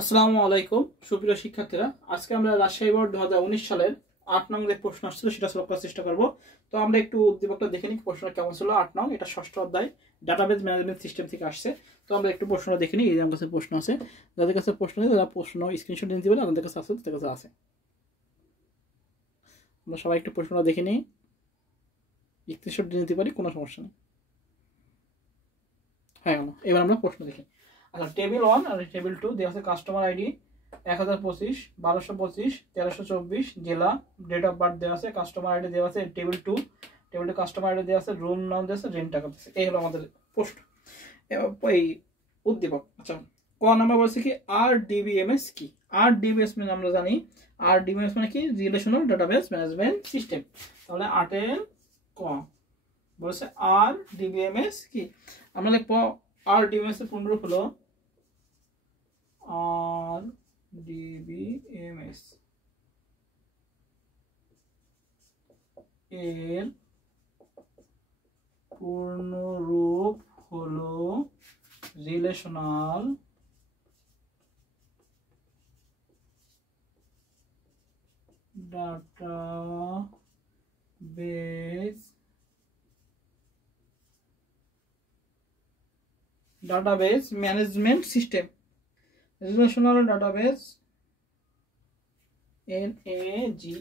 আসসালামু আলাইকুম সুপ্রিয় শিক্ষার্থীরা, আজকে আমরা রাজশাহী বোর্ড 2019 সালের 8 নং যে প্রশ্ন আসছিল সেটা সলভ করার চেষ্টা করব। তো আমরা একটু উদ্দীপকটা দেখে নিই প্রশ্নটা কেমন ছিল। 8 নং, এটা ষষ্ঠ অধ্যায় ডাটাবেজ ম্যানেজমেন্ট সিস্টেম থেকে আসছে। তো আমরা একটু প্রশ্নটা দেখে নিই। এই আমার কাছে প্রশ্ন আছে, যাদের কাছে প্রশ্ন নেই তারা প্রশ্ন স্ক্রিনশট নিতে পারে, আমাদের কাছে আছে, তাদের কাছে আছে। আমরা সবাই একটু প্রশ্নটা দেখে নিই, স্ক্রিনশট নিতে পারি, কোনো সমস্যা নেই। হ্যাঁ, এবার আমরা প্রশ্ন দেখি। আচ্ছা, টেবিল 1 আর টেবিল 2 দেওয়া আছে। কাস্টমার আইডি 1025, 1225, 1324, জেলা, ডেট অফ বার্থ দেওয়া আছে। কাস্টমার আইডি দেওয়া আছে। টেবিল 2 কাস্টমার আইডি দেওয়া আছে, রুম নাম দেওয়া আছে, রেন্ট টাকা দিচ্ছে। এই হলো আমাদের প্রশ্ন, এই উদ্দীপক। আচ্ছা, ক নাম্বার বলছে কি RDBMS কি। RDBMS মানে আমরা জানি, RDBMS মানে কি রিলেশনাল ডাটাবেস ম্যানেজমেন্ট সিস্টেম। তাহলে 8 এর ক বলছে RDBMS কি। আমরা লিখবো RDBMS এর পূর্ণরূপ হলো RDBMS এর পূর্ণরূপ হলো relational database management system. Relational database NAGE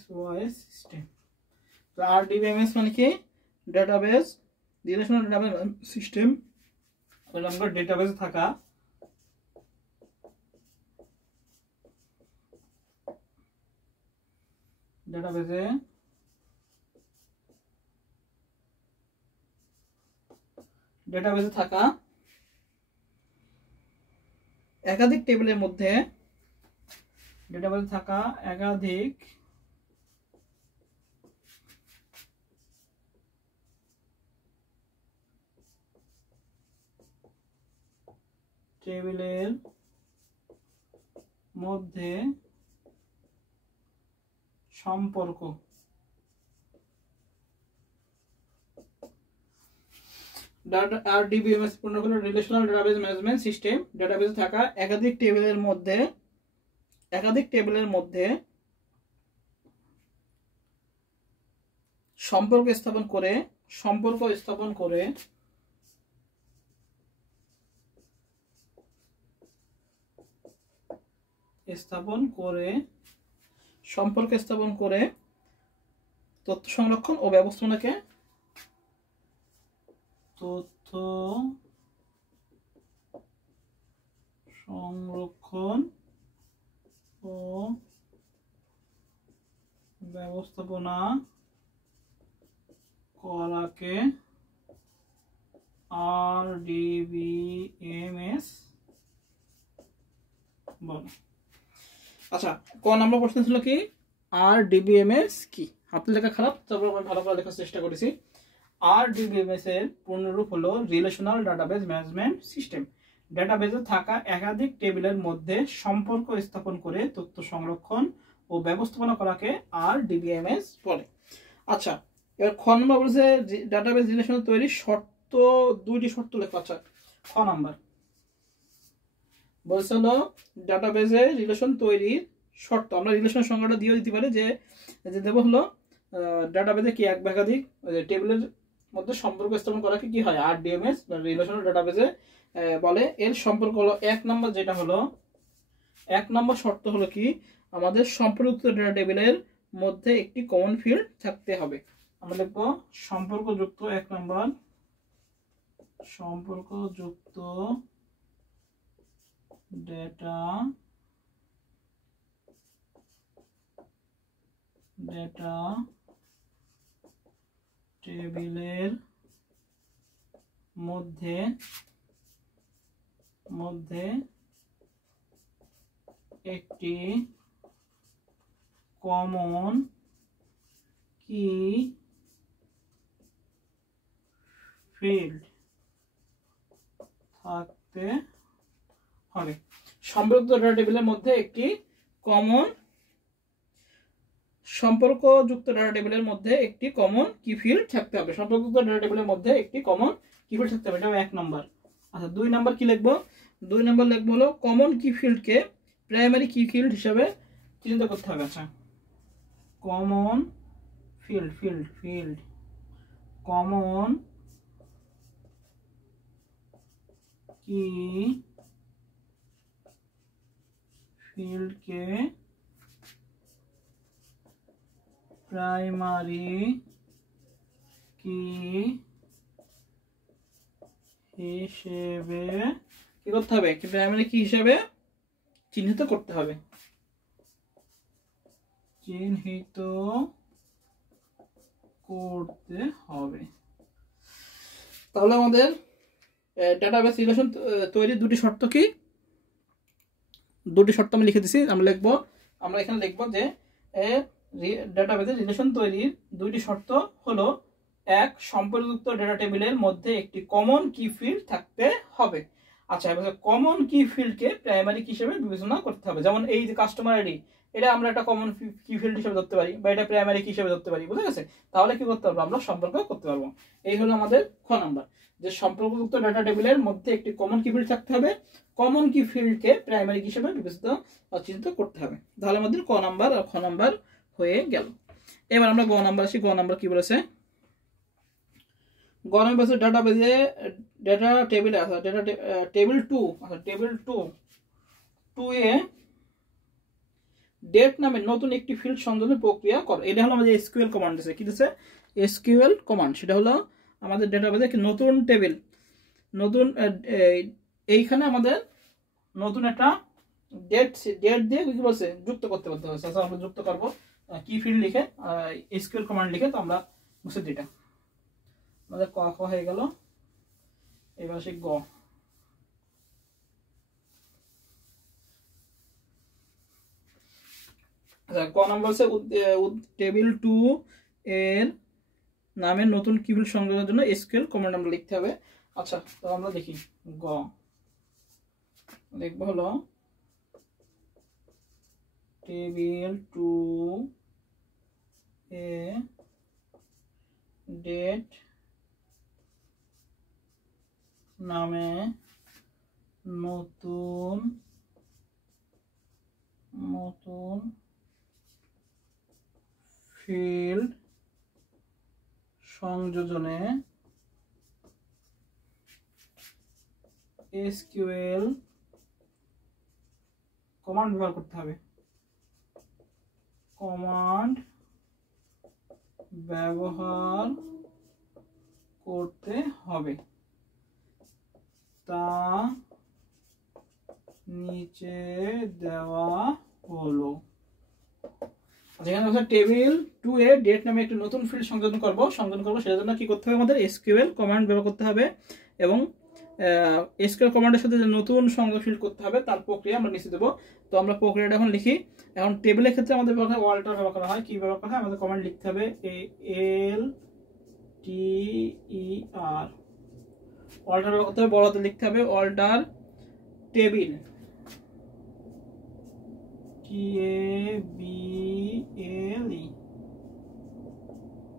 SOS system. তো RDBMS মানে কি ডাটাবেস রিলেশনাল ডাটাবেস সিস্টেম। আমরা ডেটাবেসে থাকা ডেটাবেসে থাকা একাধিক টেবিলের মধ্যে সম্পর্ক RDBMS পূর্ণ হলো রিলেশনাল ডাটাবেস ম্যানেজমেন্ট সিস্টেম। ডাটাবেসে থাকা একাধিক টেবিলের মধ্যে সম্পর্ক স্থাপন করে তথ্য সংরক্ষণ ও ব্যবস্থাপনাকে করাকে RDBMS বলে। আচ্ছা, ক নাম্বার প্রশ্ন ছিল কি RDBMS কি। হাতের লেখা খারাপ, তারপর আমি ভালো করে লেখার চেষ্টা করেছি। RDBMS এর পূর্ণরূপ হলো রিলেশনাল ডাটাবেস ম্যানেজমেন্ট সিস্টেম। ডাটাবেসে থাকা একাধিক টেবিলের মধ্যে সম্পর্ক স্থাপন করে তথ্য সংরক্ষণ ও ব্যবস্থাপনা করাকে RDBMS বলে। আচ্ছা, এবার খ নাম্বার বলছে ডাটাবেস রিলেশন তৈরির শর্ত, দুইটি শর্ত লেখা। আচ্ছা, খ নাম্বার বলছে হলো ডাটাবেসে রিলেশন তৈরির শর্ত। আমরা রিলেশন সংজ্ঞাটা দিয়ে দিতে পারি যে দেবো হলো ডাটাবেসে কি এক বা একাধিক টেবিলের মধ্যে সম্পর্ক স্থাপন করাকে কি হয় RDBMS বা রিলেশনাল ডাটাবেসে বলে। এর সম্পর্ক হলো এক নম্বর শর্ত হলো কি আমাদের সম্পর্কযুক্ত ডেটা টেবিলের মধ্যে একটি কমন ফিল্ড থাকতে হবে। আমরা লিখবো সম্পর্কযুক্ত ডেটা টেবিলের মধ্যে একটি কমন কি ফিল্ড থাকতে হবে। সম্পর্কিত ডেটা টেবিলের মধ্যে একটি কমন সম্পর্কযুক্ত ডাটা টেবিলের মধ্যে একটি কমন কি ফিল্ড থাকতে হবে। সম্পর্কযুক্ত ডাটা টেবিলের মধ্যে একটি কমন কি ফিল্ড থাকতে হবে, এটা 1 নম্বর। আচ্ছা 2 নম্বর কি লিখবো, 2 নম্বর লিখবো হলো কমন কি ফিল্ডকে প্রাইমারি কি ফিল্ড হিসেবে চিহ্নিত করতে হবে। আচ্ছা কমন ফিল্ড কমন কি ফিল্ডকে প্রাইমারি কি হিসেবে কি করতে হবে, কি প্রাইমারি কি হিসেবে চিহ্নিত করতে হবে, চিহ্নিত করতে হবে। তাহলে আমাদের ডাটাবেস রিলেশন তৈরির দুটি শর্ত কি, দুটি শর্ত আমি লিখে দিছি। আমরা এখানে লিখবো যে ডাটাবেসের রিলেশন তৈরির দুইটি শর্ত হলো, 1 সম্পর্কযুক্ত ডাটা টেবিলের মধ্যে একটি কমন কি ফিল্ড থাকতে হবে। আচ্ছা এবার কমন কি ফিল্ডকে প্রাইমারি কি হিসেবে বিবেচনা করতে হবে। যেমন এই যে কাস্টমার আইডি, এটা আমরা একটা কমন কি ফিল্ড হিসেবে ধরতে পারি বা এটা প্রাইমারি কি হিসেবে ধরতে পারি, বুঝে গেছে? তাহলে কি করতে পারবো, আমরা সম্পর্ক করতে পারবো। এই হলো আমাদের খ নাম্বার, যে সম্পর্কযুক্ত ডাটা টেবিলের মধ্যে একটি কমন কি ফিল্ড থাকতে হবে, কমন কি ফিল্ডকে প্রাইমারি কি হিসেবে বিবেচনা চিহ্নিত করতে হবে। তাহলে আমাদের ক নাম্বার আর খ নাম্বার হয়ে গেল। এবার আমরা গ নাম্বার আসি। গ নাম্বার কি বলেছে, গ নাম্বার বলেছে ডাটাবেজে ডাটা টেবিল আছে, ডাটা টেবিল 2, আচ্ছা টেবিল 2 এ ডেট নামে নতুন একটি ফিল্ড সংযোজনের প্রক্রিয়া কর। এটা হলো আমাদের এসকিউএল কমান্ড দিয়েছে, কি দিয়েছে এসকিউএল কমান্ড। সেটা হলো আমাদের ডাটাবেজে একটি নতুন টেবিল, নতুন এইখানে আমাদের নতুন একটা ডেট দিয়ে কি বলছে যুক্ত করতে হবে। আচ্ছা আমরা যুক্ত করব কি ফিল্ড লিখে, এসকিউএল কমান্ড লিখে। তো আমরা বুঝতে দিটা আমাদের ক খ হয়ে গেল। এবার আসি গ। আচ্ছা ক নাম্বার হচ্ছে টেবিল 2 এর নামের নতুন কি ফিল্ড সংযোজনের জন্য এসকিউএল কমান্ড আমরা লিখতে হবে। আচ্ছা তো আমরা দেখি গ লিখবো হলো টেবিল 2 এ ডেট নামে নতুন ফিল্ড সংযোজনে এসকিউএল কমান্ড ব্যবহার করতে হবে, কমান্ড ব্যবহার করতে হবে। তা নিচে দেওয়া হলো। যেখানে হচ্ছে টেবিল 2 এ ডেট নামে একটি নতুন ফিল্ড সংযোজন করব সেটার জন্য কি করতে হবে, আমাদের এসকিউএল কমান্ড ব্যবহার করতে হবে এবং এসকিউএল কমান্ডের সাথে যে নতুন সংযোগ ফিল্ড করতে হবে তার প্রক্রিয়া আমরা নিচে দেবো। তো আমরা প্রক্রিয়াটা এখন লিখি। এখন টেবিলের ক্ষেত্রে আমাদের ব্যবহার হয় ওয়াল্টার ব্যবহার করা হয়। কি ব্যবহার করা হয়, আমাদের কমান্ড লিখতে হবে ALTER, ওয়াল্টার ব্যবহার করতে হবে, বড় হাতে লিখতে হবে Walter table, TABLE,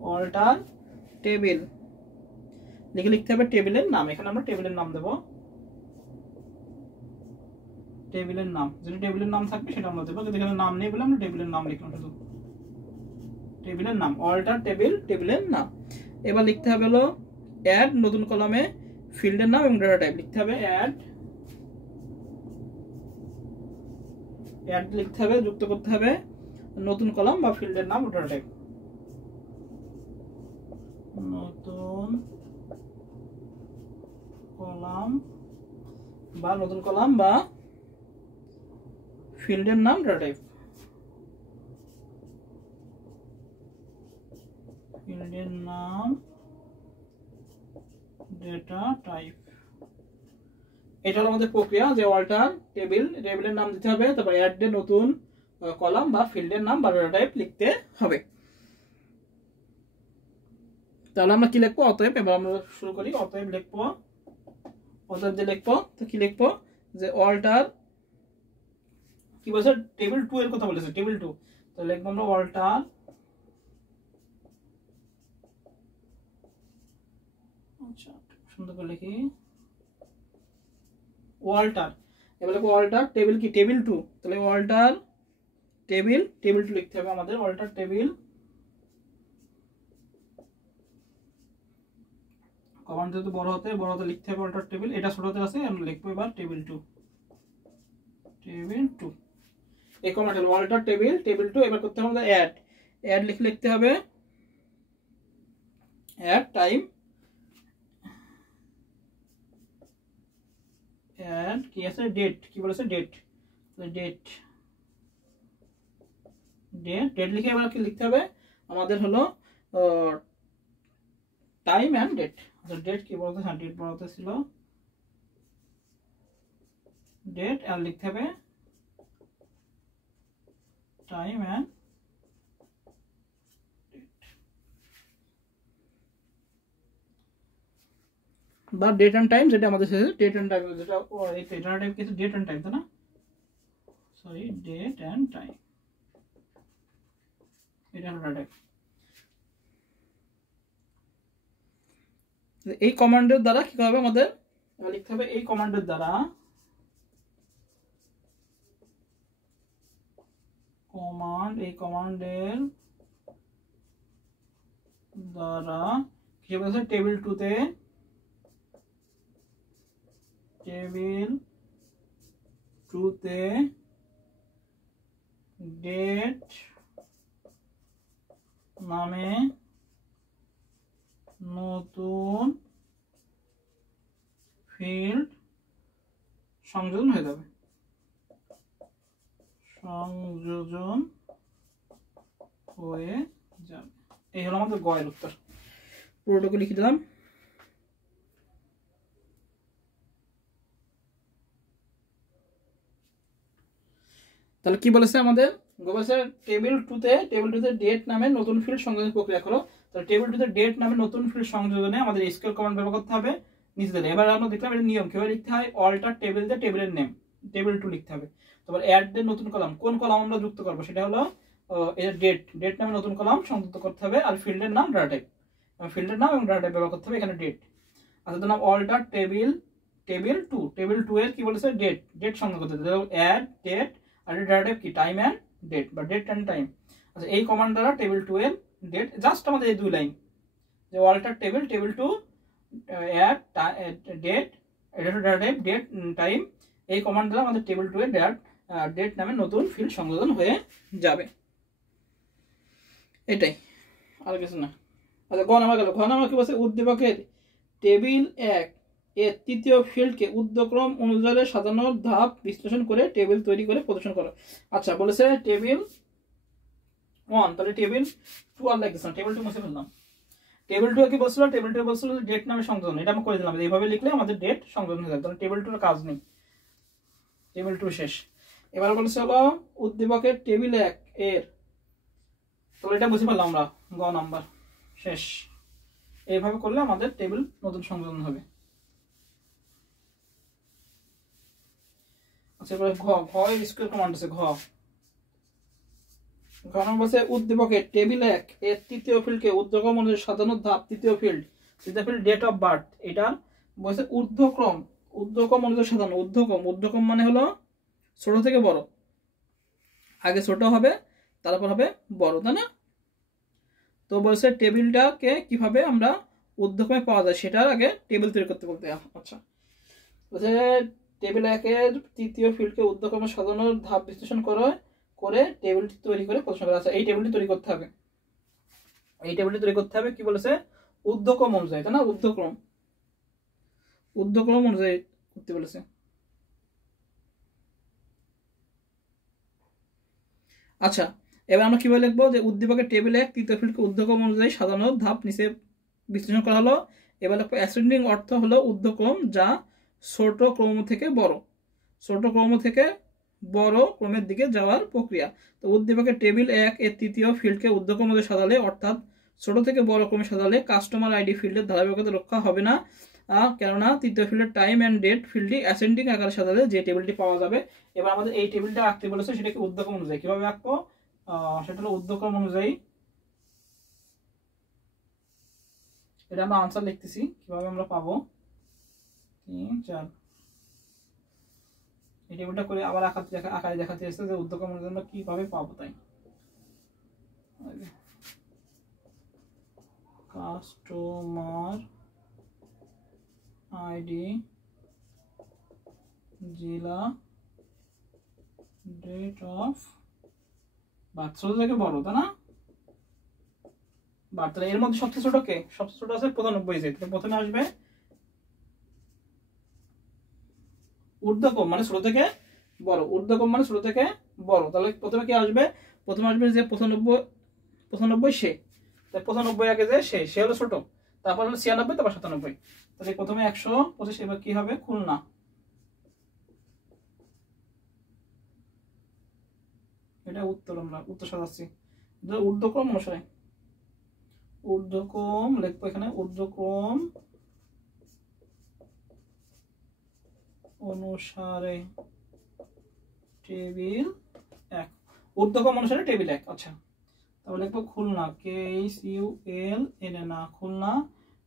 Walter table লিখতে হবে টেবিলের নাম। এখানে আমরা টেবিলের নাম দেব, টেবিলের নাম, যদি টেবিলের নাম থাকবে সেটা আমরা দেবো। যদি এখানে নাম নেই বলে আমরা টেবিলের নাম লিখলাম, শুধু টেবিলের নাম, ওয়াল্টার টেবিলের নাম। এবার লিখতে হবে হলো অ্যাড নতুন কলামে ফিল্ডের নাম এবং ডাটা টাইপ লিখতে হবে। অ্যাড লিখতে হবে, যুক্ত করতে হবে নতুন কলাম বা ফিল্ডের নাম ডাটা টাইপ, নতুন কলাম বা ফিল্ডের নাম ডাটা টাইপ, ফিল্ডের নাম ডেটা টাইপ। এটা হলো আমাদের প্রক্রিয়া, যে ওয়াল্টার টেবিলের নাম দিতে হবে, তারপর অ্যাড এ নতুন কলাম বা ফিল্ডের নাম বা ডাটা টাইপ লিখতে হবে। তাহলে আমরা কি লিখবো, অতএব। এবার আমরা শুরু করি। অতএব লিখবো, অতএব যে লিখবো তো কি লিখবো, যে ওয়াল্টার কি বলছে টেবিল 2 এর কথা বলেছে, টেবিল 2। তো লিখবো আমরা ওয়াল্টার আচ্ছা সুন্দর করে লিখি ওয়াল্টার, এবার লিখবো ওয়াল্টার টেবিল কি টেবিল 2, তাহলে ওয়াল্টার টেবিল 2 লিখতে হবে আমাদের। ওয়াল্টার টেবিল কমান্ড যেহেতু বড় হাতে লিখতে হবে ওয়াল্টার টেবিল, এটা ছোট হাতে আছে আমরা লিখবো এবার টেবিল 2 এই কমান্ড হলো ওয়াল্টার টেবিল 2। এবার করতে হবে আমাদের অ্যাড লিখতে হবে অ্যাড টাইম, অ্যাড কি আছে ডেট, কি বলেছে ডেট, ডেট লিখে এবার কি লিখতে হবে আমাদের হলো টাইম এন্ড ডেট। আচ্ছা ডেট কি বলতে, হ্যাঁ ডেট বলতে ছিল, ডেট আর লিখতে হবে টাইম এন্ড বা ডেট এন্ড টাইম, যেটা আমাদের শেষে ডেট এন্ড টাইম, যেটা এই ডেট এন্ড টাইম কিছু ডেট এন্ড টাইম তাই না, সরি ডেট এন্ড টাইম, এটা হলো টাইম। এই কমান্ডের দ্বারা কি হবে আমাদের লিখতে হবে, এই কমান্ডের দ্বারা এই কমান্ডের দ্বারা কি বলছে টেবিল 2 তে ডেট নামে নতুন ফিল্ড সংযোজন হয়ে যাবে, এই হলো আমাদের গয়ের উত্তর। পুরোটুকু লিখে দিলাম। তাহলে কি বলেছে আমাদের বলেছে টেবিল 2 তে ডেট নামে নতুন ফিল্ড সংযোজন প্রক্রিয়া করো। তাহলে টেবিল 2 তে ডেট নামে নতুন ফিল্ড সংযোজনে আমাদের এসকিউএল কমান্ড ব্যবহার করতে হবে নিচে দিলে। এবার আমরা দেখলাম এর নিয়ম কিভাবে লিখতে হয়, অল্টার টেবিল তে টেবিলের নেম টেবিল 2 লিখতে হবে। তারপর অ্যাড এর নতুন কলাম, কোন কলাম আমরা যুক্ত করব সেটা হলো এর ডেট নামে নতুন কলাম সংযুক্ত করতে হবে, আর ফিল্ডের নাম ডাটা টাইপ, ফিল্ডের নাম এবং ডাটা টাইপ ব্যবহার করতে হবে এখানে ডেট। আচ্ছা দিলাম অল্টার টেবিল 2 এর কি বলেছে ডেট সংযোগ করতে হবে, অ্যাড ডেট আর ডাটা টাইপ কি টাইম এন্ড ডেট বা ডেট এন্ড টাইম। আচ্ছা এই কমান্ড দ্বারা টেবিল 2 এর ডেট জাস্ট আমাদের এই দুই লাইন যে অল্টার টেবিল 2 অ্যাড ডেট এটা ডাটা টাইপ ডেট টাইম, এই কমান্ড দ্বারা আমাদের টেবিল 2 এর ডেট নামে নতুন ফিল্ড সংযোজন হয়ে যাবে, এটাই আর কিছু না। আচ্ছা ঘ নাম্বার কি বলছে, উদ্দীপকের টেবিল 1 এর তৃতীয় ফিল্ডকে ঊর্ধ্বক্রম অনুযায়ী সাজানোর ধাপ বিশ্লেষণ করে টেবিল তৈরি করে প্রদর্শন করো। আচ্ছা বলেছে টেবিল 1, তাহলে টেবিল 2 আর লাগছে না, টেবিল 2 মুছে ফেললাম। টেবিল 2 কি বলছিল, টেবিল 2 বলছিল ডেট নামে সংযোজন, এটা আমরা করে দিলাম, এইভাবে লিখলে আমাদের ডেট সংযোজন হয়ে যাবে, তাহলে টেবিল 2 এর কাজ নেই, টেবিল 2 শেষ। এবার বলেছে হলো উদ্দীপকের টেবিল 1 এর, তাহলে এটা বুঝে ফেললাম আমরা, গ নাম্বার শেষ। এইভাবে করলে আমাদের টেবিল নতুন সংযোজন হবে। আচ্ছা এবার ঘ এর স্কয়ার কমান্ড আছে, ঘ নম্বর বলছে উদ্দীপকের টেবিল 1 এর তৃতীয় ফিল্ডকে ঊর্ধ্বক্রম অনুযায়ী সাজানোর ধাপ, তৃতীয় ফিল্ড ডেট অফ বার্থ, এটা বলছে ঊর্ধ্বক্রম অনুযায়ী সাজানো। ঊর্ধ্বক্রম মানে হলো ছোট থেকে বড়, আগে ছোট হবে তারপর হবে বড়, তাই না? তো বলছে টেবিলটাকে কিভাবে আমরা ঊর্ধ্বক্রমে পাওয়া যায় সেটার আগে টেবিল তৈরি করতে বলতে। আচ্ছা বলছে টেবিল 1 এর তৃতীয় ফিল্ডকে ঊর্ধ্বক্রমে সাজানোর ধাপ বিশ্লেষণ করে টেবিলটি তৈরি করে প্রশ্ন করা। আচ্ছা এই টেবিলটি তৈরি করতে হবে, কি বলেছে ঊর্ধ্বক্রম অনুযায়ী, তাই না? ঊর্ধ্বক্রম অনুযায়ী করতে বলেছে। আচ্ছা এবার আমরা কিভাবে লিখবো, যে উদ্দীপকের টেবিল 1 তৃতীয় ফিল্ডকে ঊর্ধ্বক্রম অনুযায়ী সাজানোর ধাপ নিচে বিশ্লেষণ করা হলো। এবার লিখবো অ্যাসেন্ডিং অর্থ হলো ঊর্ধ্বক্রম যা ছোট ক্রম থেকে বড় ক্রমের দিকে যাওয়ার প্রক্রিয়া। তো উদ্দীপকের টেবিল 1 এর তৃতীয় ফিল্ডকে ঊর্ধ্বক্রম অনুযায়ী সাজালে, অর্থাৎ ছোট থেকে বড় ক্রমে সাজালে কাস্টমার আইডি ফিল্ডের ধারাবাহিকতা রক্ষা হবে না, কেননা তৃতীয় ফিল্ডের টাইম এন্ড ডেট ফিল্ডটি অ্যাসেন্ডিং আকারে সাজালে যে টেবিলটি পাওয়া যাবে। এবার আমাদের এই টেবিলটা আঁকতে বলেছে, সেটাকে ঊর্ধ্বক্রম অনুযায়ী কিভাবে আঁকবো, সেটা হলো ঊর্ধ্বক্রম অনুযায়ী এটা আমরা আনসার লিখতেছি কিভাবে আমরা পাবো 3 4 এই টেবিলটা করে আবার আকারে দেখাতে এসেছে যে উদ্যোগের জন্য কিভাবে পাবো তাই কাস্টমার আইডি জেলা ডেট অফ বার্থ ছোট থেকে বড় তাই না বার্থ এর মধ্যে সবচেয়ে ছোট কে সবচেয়ে ছোট আছে 95 যে প্রথমে আসবে ঊর্ধ্বক্রম মানে ছোট থেকে বড় ঊর্ধ্বক্রম মানে ছোট থেকে বড় তাহলে প্রথমে কি আসবে প্রথমে আসবে যে 95 সে তাই 95 আগে যে সে হলো ছোট তারপর হলো 96 তারপর 97 তাহলে প্রথমে 125 এবার কি হবে খুলনা এটা উত্তর আমরা উত্তর সাজাচ্ছি ঊর্ধ্বক্রম অনুসারে ঊর্ধ্বক্রম লিখবো এখানে ঊর্ধ্বক্রম অনুসারে টেবিল 1 ঊর্ধ্বক্রম অনুসারে টেবিল 1 আচ্ছা তাহলে লিখবো খুলনা KULNA না খুলনা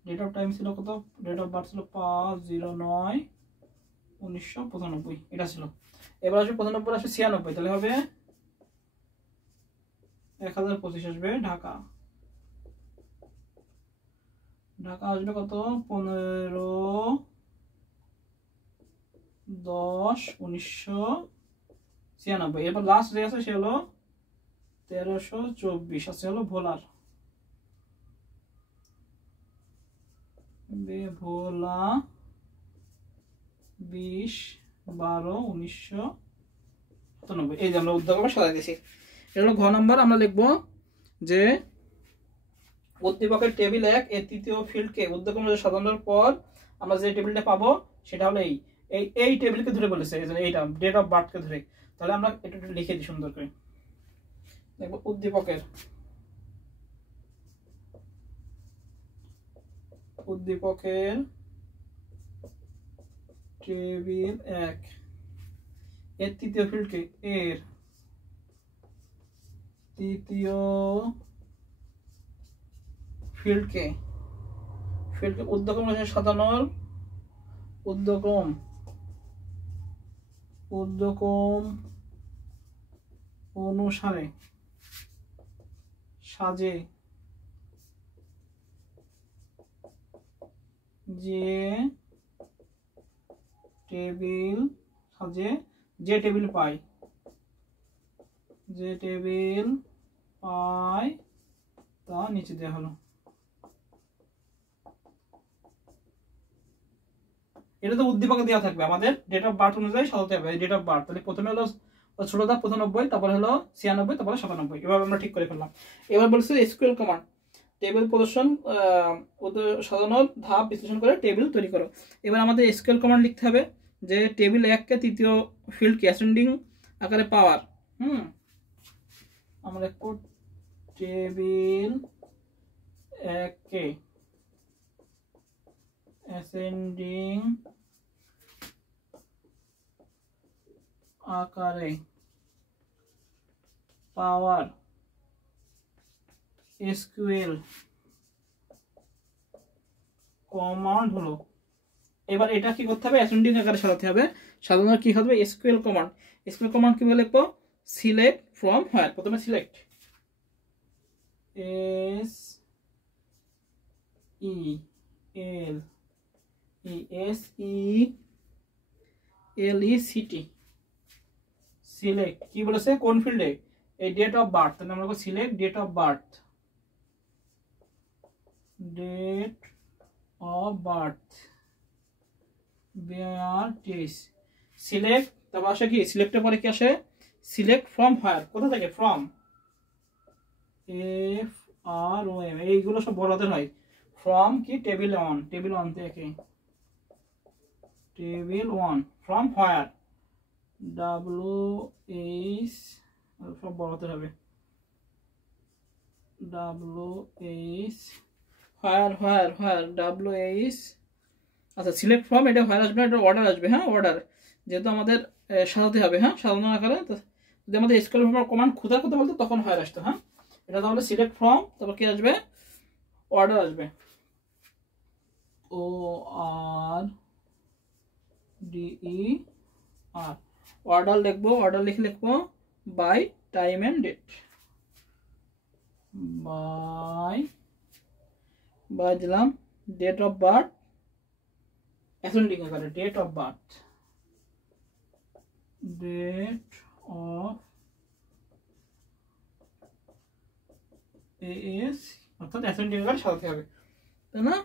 ডেট অফ টাইম ছিল কত ডেট অফ বার্থ ছিল 5/09/1995 এটা ছিল এবার আসবে 95 আসবে 96 তাহলে হবে 1025 আসবে ঢাকা ঢাকা আসবে কত 15/10/1996 এরপর লাস্ট যে আছে সে হলো 1324 আছে হলো ভোলার ভোলা 20/12/1997 এই যে আমরা উদ্যোগক্রমে সাজাই দিয়েছি এটা হলো ঘ নাম্বার আমরা লিখবো যে উদ্দীপকের টেবিল 1 এর তৃতীয় ফিল্ডকে উদ্যোগক্রমে সাজানোর পর আমরা যে টেবিলটা পাবো সেটা হলো এই টেবিলকে ধরে বলেছে এইটা ডেট অফ বার্থকে ধরে তাহলে আমরা এটা লিখে দিই সুন্দর করে দেখবো উদ্দীপকের টেবিল 1 এর তৃতীয় ফিল্ডকে এর তৃতীয় ফিল্ডকে উদ্যোগক্রম সাজানোর উদ্যোগক্রম অনুসারে সাজে যে টেবিল পাই তা নিচে দেওয়া হলো এটা তো উদ্দীপকে দেওয়া থাকবে আমাদের ডেট অফ বার্থ অনুযায়ী সাজাতে হবে ডেট অফ বার্থ তাহলে প্রথমে হলো ছোটদা 95 তারপর হলো 96 তারপর 97 এভাবে আমরা ঠিক করে ফেললাম এবার বলছে এসকিউএল কমান্ড টেবিল প্রদর্শন সাজানোর ধাপ বিশ্লেষণ করে টেবিল তৈরি করো এবার আমাদের এসকিউএল কমান্ড লিখতে হবে যে টেবিল 1 কে তৃতীয় ফিল্ডকে অ্যাসেন্ডিং আকারে পাওয়ার আমরা লিখব টেবিল 1 কে অ্যাসেন্ডিং আকারে পাওয়ার এসকিউএল কমান্ড হলো এবার এটা কি করতে হবে অ্যাসেন্ডিং আকারে সাজাতে হবে সাধারণত কি হবে এসকিউএল কমান্ড কিভাবে লিখবো সিলেক্ট ফ্রম হোয়ার প্রথমে সিলেক্ট SELECT সিলেক্ট কি বলেছে কোন ফিল্ডে এই ডেট অফ বার্থ তাহলে আমরা লিখব select date of birth select তারপর আসে কি সিলেক্টের পরে কি আসে সিলেক্ট ফ্রম হোয়ার কোথা থেকে ফ্রম FROM এইগুলো সব বড় হাতের হয় ফ্রম কি টেবিল 1 থেকে টেবিল 1 ফ্রম হোয়ার WH সব বড় হাতের হবে WH হোয়ার WH আচ্ছা সিলেক্ট ফ্রম এটা হোয়ার আসবে এটা অর্ডার আসবে হ্যাঁ অর্ডার যেহেতু আমাদের সাজাতে হবে হ্যাঁ সাজানো আকারে যদি আমাদের এসকিউএল কমান্ড খোঁজার কথা বলতো তখন হোয়ার আসতো হ্যাঁ এটা তাহলে সিলেক্ট ফ্রম তারপর কি আসবে অর্ডার আসবে ORDER অর্ডার লিখবো, অর্ডার লিখবো by time and date, by দিলাম ডেট অফ বার্থ অ্যাসেন্ডিং আকারে, date of birth, date of AS অর্থাৎ অ্যাসেন্ডিং আকারে সাজাতে হবে, তাই না?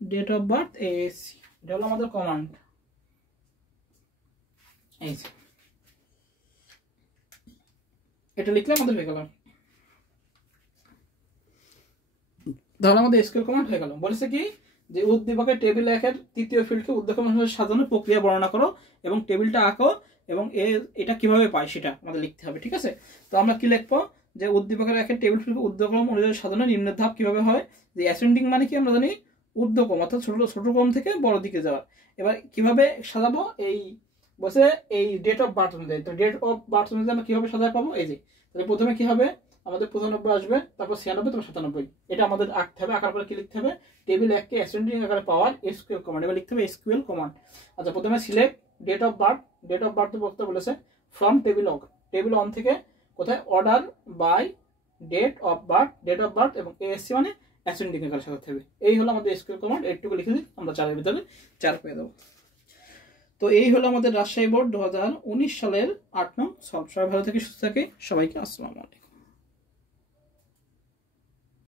ডেট অফ বার্থ এএসসি, এটা হলো আমাদের কমান্ড। এই এটা লিখলে আমাদের হয়ে গেল, তাহলে আমাদের এসকিউএল কমান্ড হয়ে গেল। বলেছে কি যে উদ্দীপকের টেবিল 1 এর তৃতীয় ফিল্ডকে উদ্দীপক অনুসারে সাজানোর প্রক্রিয়া বর্ণনা করো এবং টেবিলটা আঁকো এবং এটা কিভাবে পাই সেটা আমাদের লিখতে হবে, ঠিক আছে? তো আমরা কি লিখবো যে উদ্দীপকের 1 এর টেবিল ফিল্ডকে ঊর্ধ্বক্রম অনুযায়ী সাজানোর নিম্ন ধাপ কিভাবে হয়। যে অ্যাসেন্ডিং মানে কি আমরা জানি ঊর্ধ্বক্রম অর্থাৎ ছোট ক্রম থেকে বড় দিকে যাওয়া। এবার কিভাবে সাজাবো, এই বসে এই ডেট অফ বার্থ অনুযায়ী। তো ডেট অফ বার্থ অনুযায়ী আমরা কিভাবে সাজাতে পাবো, এই যে তাহলে প্রথমে কি হবে আমাদের 95 আসবে, তারপর 96, তারপর 97, এটা আমাদের আঁকতে হবে। আঁকার পরে কি লিখতে হবে, টেবিল 1 কে অ্যাসেন্ডিং আকারে পাওয়ার এসকিউএল কমান্ড, এবার লিখতে হবে এসকিউএল কমান্ড। আচ্ছা প্রথমে select date of birth, date of birth বলতে বলেছে ফ্রম টেবিল 1 থেকে কোথায় order by date of birth, date of birth এবং এএসসি মানে অ্যাসেন্ডিং আকারে সাজাতে হবে। এই হলো আমাদের এসকিউএল কমান্ড, এইটুকু লিখে দিই আমরা 4 এর ভিতরে 4 পেয়ে দেবো। তো এই হলো আমাদের রাজশাহী বোর্ড 2019 সালের 8 নং সলভ। সবাই ভালো থেকে সুস্থ থাকে, সবাইকে আসসালামু আলাইকুম।